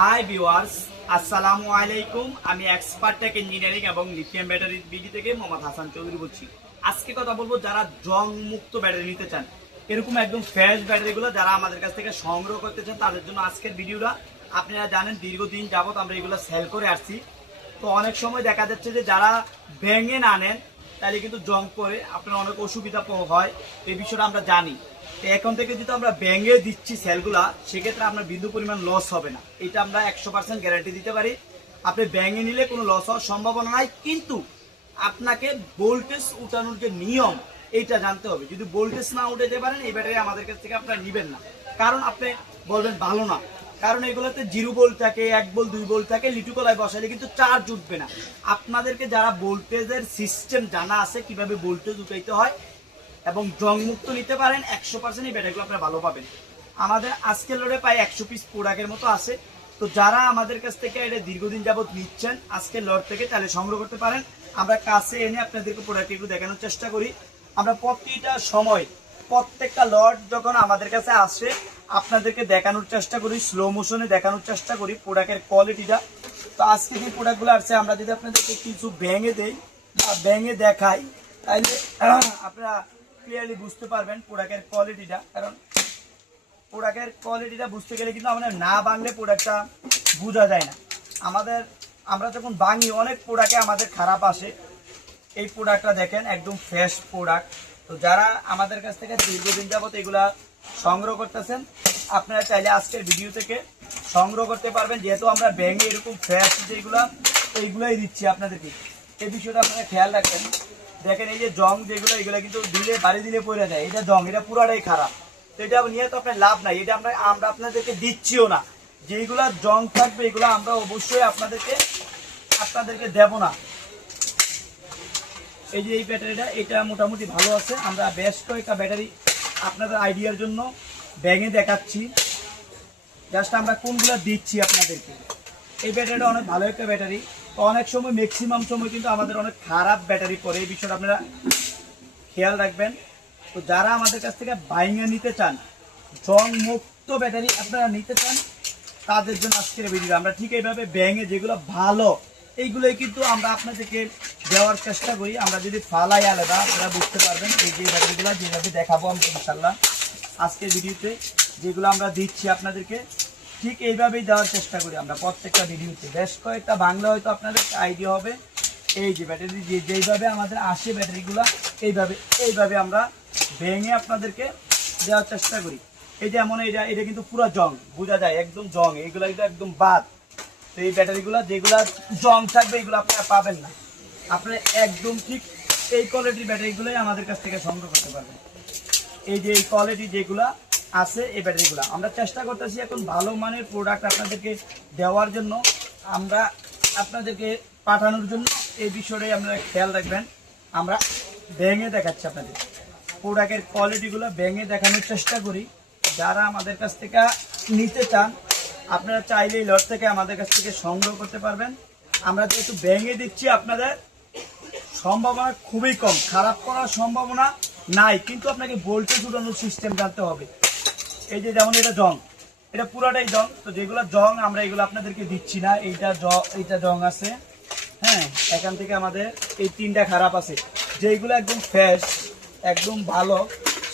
Hi viewers, আসসালামু আলাইকুম। আমি এক্সপার্ট টেক ইঞ্জিনিয়ারিং এবং লিথিয়াম ব্যাটারি বিডি থেকে মোহাম্মদ হাসান চৌধুরী বলছি। আজকে কথা বলবো যারা জং মুক্ত ব্যাটারি নিতে চান, এরকম একদম ফ্রেশ ব্যাটারিগুলো যারা আমাদের কাছ থেকে সংগ্রহ করতে চান তাদের জন্য আজকের ভিডিওটা। আপনারা জানেন দীর্ঘদিন যাবত আমরা এগুলো সেল করে আসছি। তো অনেক সময় দেখা যাচ্ছে যে যারা ভেঙে না নেন তাহলে কিন্তু জং পরে আপনার অনেক অসুবিধা হয়, এই বিষয়টা আমরা জানি। এখন থেকে যদি আমরা ব্যাঙে দিচ্ছি সেলগুলা, সেক্ষেত্রে আপনার বিন্দু পরিমাণ লস হবে না, এটা আমরা 100% গ্যারান্টি দিতে পারি। আপনি ব্যাঙে নিলে কোনো লস হওয়ার সম্ভাবনা নাই, কিন্তু আপনাকে ভোল্টেজ উঠানোর যে নিয়ম এইটা জানতে হবে। যদি ভোল্টেজ না উঠাতে পারেন এই ব্যাটারি আমাদের কাছ থেকে আপনারা নেবেন না, কারণ আপনি বলবেন ভালো না, কারণ এগুলোতে 0 ভোল্ট থাকে, 1 ভোল্ট 2 ভোল্ট থাকে। লিটু কলায় বসালে কিন্তু চার্জ উঠবে না। আপনাদেরকে যারা ভোল্টেজের সিস্টেম জানা আছে কিভাবে ভোল্টেজ উঠাইতে হয় এবং জং মুক্ত নিতে পারেন, 100% এই ব্যাটারিগুলো আপনারা ভালো পাবেন। আমাদের আজকের লোডে প্রায় 100 পিস প্রোডাক্টের মতো আছে। তো যারা আমাদের কাছ থেকে এটা দীর্ঘদিন যাবত নিচ্ছেন আজকের লট থেকে, তাহলে সংগ্রহ করতে পারেন। আমরা কাছে এনে আপনাদেরকে প্রোডাক্ট একটু দেখানোর চেষ্টা করি। আমরা প্রতিটা সময় প্রত্যেকটা লট যখন আমাদের কাছে আসে আপনাদেরকে দেখানোর চেষ্টা করি, স্লো মোশনে দেখানোর চেষ্টা করি প্রোডাক্টের কোয়ালিটিটা। তো আজকে যে প্রোডাক্টগুলো আসছে আমরা যদি আপনাদেরকে কিছু ভেঙে দেই বা ভেঙে দেখাই, তাহলে আপনারা ক্লিয়ারলি বুঝতে পারবেন প্রোডাক্টের কোয়ালিটিটা। কারণ প্রোডাক্টের কোয়ালিটিটা বুঝতে গেলে কিন্তু আমাদের না ভাঙলে প্রোডাক্টটা বোঝা যায় না। আমরা যখন ভাঙি অনেক প্রোডাক্টে আমাদের খারাপ আসে। এই প্রোডাক্টটা দেখেন একদম ফ্রেশ প্রোডাক্ট। তো যারা আমাদের কাছ থেকে দীর্ঘদিন যাবত এগুলা সংগ্রহ করতেছেন, আপনারা চাইলে আজকের ভিডিও থেকে সংগ্রহ করতে পারবেন। যেহেতু আমরা ব্যাঙে এরকম ফ্রেশ যেগুলা এইগুলাই দিচ্ছি আপনাদেরকে, এই বিষয়টা আপনারা খেয়াল রাখবেন। দেখেন এই যে জং যেগুলো, এগুলো কিন্তু দিলে বাড়ি দিলে পড়ে যায়, এটা জং, এটা পুরাটাই খারাপ। তো এটা নিয়ে তো আপনার লাভ নাই, এটা আমরা আপনাদেরকে দিচ্ছিও না। যেগুলা জং থাকবে এগুলো আমরা অবশ্যই আপনাদেরকে দেব না। এই যে এই ব্যাটারিটা, এটা মোটামুটি ভালো আছে। আমরা বেশ কয়েকটা ব্যাটারি আপনাদের আইডিয়ার জন্য ব্যাঙে দেখাচ্ছি, জাস্ট আমরা কোনগুলো দিচ্ছি আপনাদেরকে। এই ব্যাটারিটা অনেক ভালো একটা ব্যাটারি। তো অনেক সময় ম্যাক্সিমাম সময় কিন্তু আমাদের অনেক খারাপ ব্যাটারি পড়ে, এই বিষয়টা আপনারা খেয়াল রাখবেন। তো যারা আমাদের কাছ থেকে বাইঙে নিতে চান, জং মুক্ত ব্যাটারি আপনারা নিতে চান, তাদের জন্য আজকের ভিডিও। আমরা ঠিক এইভাবে ব্যাঙে যেগুলো ভালো এইগুলোই কিন্তু আমরা আপনাদেরকে দেওয়ার চেষ্টা করি। আমরা যদি ফালাই আলাদা আপনারা বুঝতে পারবেন। এই যে ব্যাটারিগুলো যেভাবে দেখাবো আমরা ইনশাল্লাহ আজকের ভিডিওতে, যেগুলো আমরা দিচ্ছি আপনাদেরকে ঠিক এইভাবেই দেওয়ার চেষ্টা করি আমরা প্রত্যেকটা ভিডিওতে। বেশ কয়েকটা বাংলা হয়তো আপনাদের আইডিয়া হবে। এই যে ব্যাটারি যেইভাবে আমাদের আসে ব্যাটারিগুলো, এইভাবে আমরা ভেঙে আপনাদেরকে দেওয়ার চেষ্টা করি। এই যে এমন এটা কিন্তু পুরো জং, বোঝা যায় একদম জং, এইগুলো কিন্তু একদম বাদ। তো এই ব্যাটারিগুলো যেগুলা জং থাকবে এগুলো আপনারা পাবেন না। আপনারা একদম ঠিক এই কোয়ালিটির ব্যাটারিগুলোই আমাদের কাছ থেকে সংগ্রহ করতে পারবেন। এই যে এই কোয়ালিটি যেগুলা আছে এই ব্যাটারিগুলো আমরা চেষ্টা করতেছি এখন ভালো মানের প্রোডাক্ট আপনাদেরকে দেওয়ার জন্য, আমরা আপনাদেরকে পাঠানোর জন্য। এই বিষয়টাই আপনারা খেয়াল রাখবেন। আমরা ভেঙে দেখাচ্ছি আপনাদের প্রোডাক্টের কোয়ালিটিগুলো, ভেঙে দেখানোর চেষ্টা করি। যারা আমাদের কাছ থেকে নিতে চান আপনারা চাইলে এই লট থেকে আমাদের কাছ থেকে সংগ্রহ করতে পারবেন। আমরা যেহেতু ভেঙে দিচ্ছি আপনাদের সম্ভাবনা খুবই কম, খারাপ করার সম্ভাবনা নাই, কিন্তু আপনাকে ভোল্টেজ উঠানোর সিস্টেম জানতে হবে। এই যে যেমন এটা জং, এটা পুরাটাই জং। তো যেগুলো জং আমরা এগুলো আপনাদেরকে দিচ্ছি না। এইটা জং আছে, হ্যাঁ, এখান থেকে আমাদের এই 3টা খারাপ আছে। যেইগুলো একদম ফ্রেশ একদম ভালো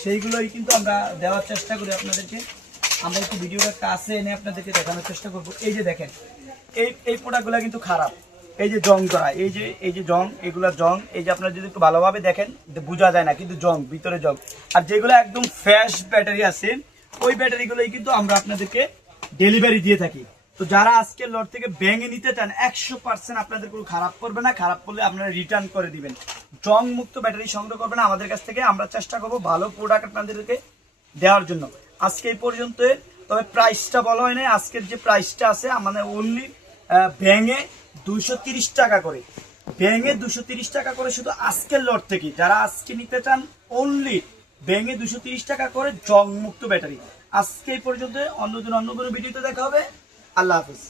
সেইগুলোই কিন্তু আমরা দেওয়ার চেষ্টা করি আপনাদেরকে। আমরা একটু ভিডিওটা কাছে এনে আপনাদেরকে দেখানোর চেষ্টা করব। এই যে দেখেন এই প্রোডাক্টগুলো কিন্তু খারাপ। এই যে জং ধরা, এই যে জং, এগুলা জং। এই যে আপনারা যদি একটু ভালোভাবে দেখেন বোঝা যায় না, কিন্তু জং, ভিতরে জং। আর যেগুলো একদম ফ্রেশ ব্যাটারি আছে ওই ব্যাটারিগুলোই কিন্তু আমরা আপনাদেরকে ডেলিভারি দিয়ে থাকি। তো যারা আজকের লট থেকে ভেঙে নিতে চান 100% আপনাদের কোনো খারাপ করবে না, খারাপ করলে আপনারা রিটার্ন করে দিবেন। জং মুক্ত ব্যাটারি সংগ্রহ করবেন আমাদের কাছ থেকে। আমরা চেষ্টা করবো ভালো প্রোডাক্ট আপনাদেরকে দেওয়ার জন্য। আজকে এই পর্যন্ত, তবে প্রাইসটা বলা হয় না। আজকের যে প্রাইসটা আছে আমাদের অনলি ভেঙে 230 টাকা করে, ভেঙে 230 টাকা করে শুধু আজকের লট থেকে। যারা আজকে নিতে চান অনলি ভেঙে 230 টাকা করে জং মুক্ত ব্যাটারি। আজকে এই পর্যন্ত, অন্য কোনো ভিডিওতে দেখা হবে। আল্লাহ হাফিজ।